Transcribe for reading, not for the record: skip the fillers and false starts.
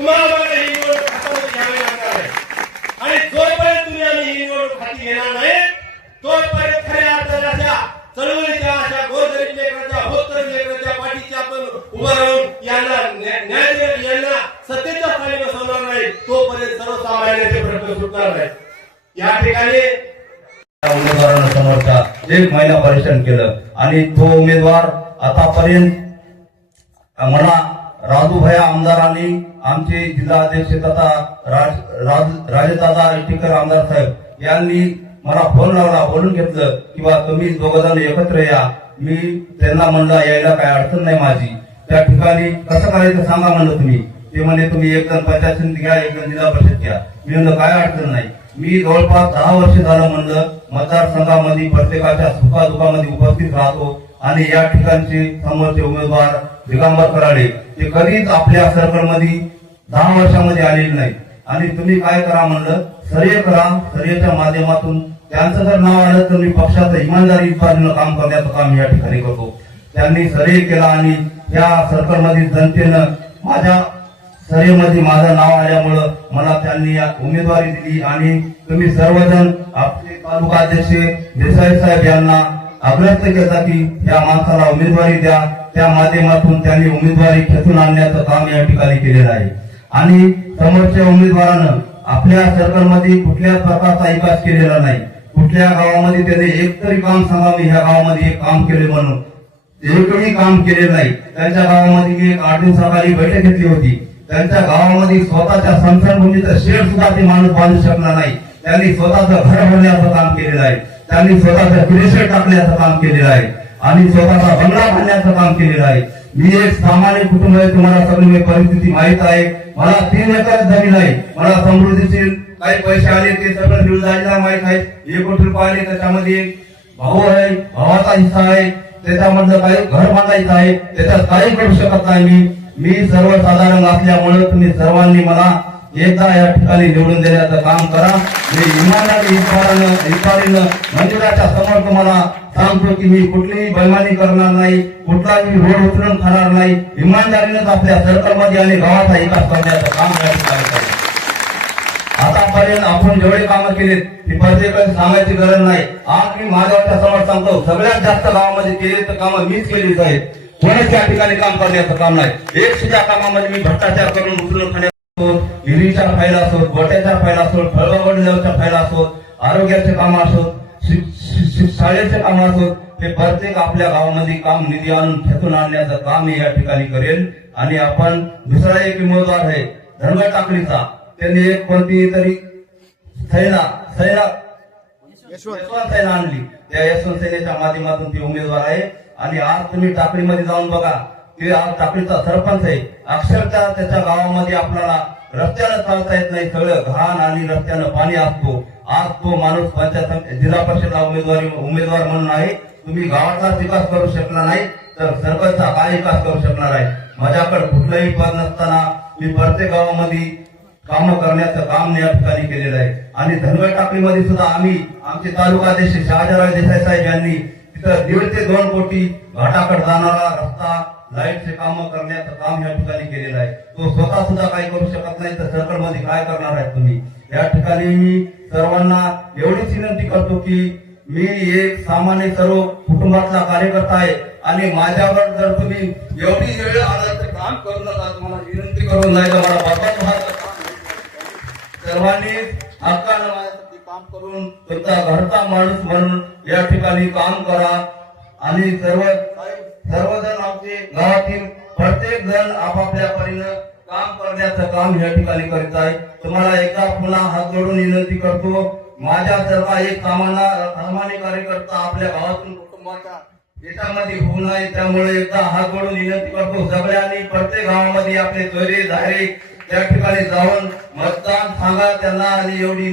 तुम्हाला मला ही निवडणूक हातामध्ये घ्यावी लागणार आहे आणि जोपर्यंत तुम्ही आम्ही ही निवडणूक हाती घेणार नाही तोपर्यंत खऱ्या अर्थाच्या चळवळीच्या अशा गोरगरीब लेकरांच्या होतकरी लेकरांच्या पाठीची आपण उभं राहून यांना न्याय यांना सत्तेच्या स्थानी बसवणार नाही तोपर्यंत सर्वसामान्यांचे प्रश्न सुटणार नाही। या ठिकाणी उमेदवारांना समोरचा 1 महिना परिश्रम केलं आणि तो उमेदवार आतापर्यंत मला राजूभाया आमदारांनी आमचे जिल्हा अध्यक्ष तथा राजेदादा इटिकर आमदार साहेब यांनी मला फोन लावला, बोलून घेतलं किंवा तुम्ही दोघजण एकत्र या। मी त्यांना म्हणलं यायला काय अडचण नाही माझी, त्या ठिकाणी कसं करायचं सांगा म्हणलं तुम्ही। ते म्हणे तुम्ही एक जण पंचायत समिती घ्या, एक जण जिल्हा परिषद घ्या। मी म्हणलं काय अडचण नाही। मी जवळपास 10 वर्ष झालं म्हणलं मतदारसंघामध्ये प्रत्येकाच्या सुखादुखामध्ये उपस्थित राहतो आणि या ठिकाणचे समोरचे उमेदवार दिगंबर कराडे ते कधीच आपल्या सर्कलमध्ये 10 वर्षामध्ये आलेले नाही आणि तुम्ही काय करा म्हणलं सर्वे करा, सर्वेच्या माध्यमातून त्यांचं जर नाव आलं तर मी पक्षाचं इमानदारीनं काम करण्याचं काम या ठिकाणी करतो। त्यांनी सर्वे केला आणि या सर्कलमधील जनतेनं माझ्या सर्वेमध्ये माझं नाव आल्यामुळं मला त्यांनी उमेदवारी दिली आणि तुम्ही सर्वजण आपले तालुका अध्यक्ष देसाई साहेब यांना आग्रह केला की या माणसाला उमेदवारी द्या। त्या माध्यमातून त्यांनी उमेदवारी खेचून आणण्याचं काम या ठिकाणी केलेलं आहे आणि समोरच्या उमेदवारानं आपल्या सर्कलमध्ये कुठल्याच प्रकारचा विकास केलेला नाही। कुठल्या गावामध्ये त्याने एक तरी काम सांगा मी ह्या गावामध्ये एक काम केले म्हणून, एकही काम केलेलं नाही। त्यांच्या गावामध्ये मी एक 8 दिवसाखाली बैठक घेतली होती। त्यांच्या गावामध्ये स्वतःच्या संसारभूमीचं शेड सुद्धा ते माणूस बांधू शकला नाही। त्यांनी स्वतःचं घर भरण्याचं काम केलेलं आहे, त्यांनी स्वतःचं क्रेशर टाकण्याचं काम केलेलं आहे आणि स्वतःचा बंगला बांधण्याचं काम केलेलं आहे। मी एक सामान्य कुटुंब आहे, तुम्हाला सगळी परिस्थिती माहित आहे। मला 3 एकर जमीन आहे, मला समृद्धीचे काही पैसे आले ते सगळं मिळून जायला माहित आहे। 1 कोटी रुपये आले, त्याच्यामध्ये भाऊ आहे, भावाचा हिस्सा आहे, त्याच्यामधलं काही घर बांधायचं आहे, त्याच्यात काही करू शकत नाही मी सर्वसाधारण असल्यामुळे तुम्ही सर्वांनी मला एकदा या ठिकाणी निवडून देण्याचं काम करा। मी इमानदारीनं मंदिराच्या समोर तुम्हाला सांगतो की मी कुठलीही बेईमानी करणार नाही, कुठलाही रोड उचलून खाणार नाही। इमानदारीनं आपल्या सर्कलमध्ये आणि गावाचा विकास करण्याचं काम या ठिकाणी करेल। आतापर्यंत आपण जेवढे कामं केलेत ती प्रत्येकाने सांगायची गरज नाही। आज मी माझ्या समोर सांगतो सगळ्यात जास्त गावामध्ये केले तर कामं मीच केलीच आहेत, कोणीच त्या ठिकाणी काम करण्याचं काम नाही। एक सुद्धा कामामध्ये मी भ्रष्टाचार करून उचलून खाण्यात विहिरीच्या फायला असोत, गोट्याच्या फायला असोत, फळबागच्या फायला असोत, आरोग्याचे काम असोत, शाळेचे काम असोत, हे प्रत्येक आपल्या गावामध्ये काम निधी आणून खेचून आणण्याचं काम या ठिकाणी करेल। आणि आपण दुसरा एक उमेदवार आहे धनगर टाकळीचा, त्यांनी एक कोणती तरी यशवंत सैना आणली, त्या यशवंत सेनेच्या माध्यमातून ती उमेदवार आहे। आणि आज तुम्ही टाकळीमध्ये जाऊन बघा, ते आज टाकळीचा सरपंच आहे। अक्षरशः त्याच्या गावामध्ये आपल्याला रस्त्यानं चालता येत नाही, सगळं घाण आणि रस्त्यानं पाणी असतो। आज तो माणूस पंचायत जिल्हा परिषदला उमेदवार म्हणून आहे। तुम्ही गावाचा विकास करू शकला नाही तर सरपंचचा काय विकास करू शकणार आहे। माझ्याकडे कुठलंही पद नसताना मी प्रत्येक गावामध्ये काम करण्याचं काम या ठिकाणी केलेलं आहे। आणि धनगर टाकळीमध्ये सुद्धा आम्ही आमचे तालुका अध्यक्ष शहाजीराव देसाई साहेब यांनी तिथं 1.5 ते 2 कोटी घाटाकडे जाणारा रस्ता लाईटचे काम करण्याचं काम या ठिकाणी केलेलं आहे। तो स्वतः सुद्धा काही करू शकत नाही तर सर्कल मध्ये काय करणार आहे तुम्ही। या ठिकाणी मी सर्वांना एवढीच विनंती करतो की मी एक सामान्य सर्व कुटुंबातला कार्यकर्ता आहे आणि माझ्यावर जर तुम्ही एवढी वेळ आला तर काम करू नका, तुम्हाला विनंती करून जायचं मला बघत सर्वांनी हक्कानं माझ्यासाठी काम करून तुमचा घरचा माणूस म्हणून या ठिकाणी काम करा। आणि सर्वजण आमचे गावातील प्रत्येक जण आपापल्या परीनं काम करण्याचं काम या ठिकाणी करीत आहे। तुम्हाला एकदा पुन्हा हात जोडून विनंती करतो, माझ्यासारखा एक सामान्य कार्यकर्ता आपल्या गावातून कुटुंबाच्या याच्यामध्ये होऊ नये, त्यामुळे एकदा हात जोडून विनंती करतो सगळ्यांनी प्रत्येक गावामध्ये आपले चेहरे दारे त्या ठिकाणी जाऊन मतदान सांगा त्यांना। आणि एवढी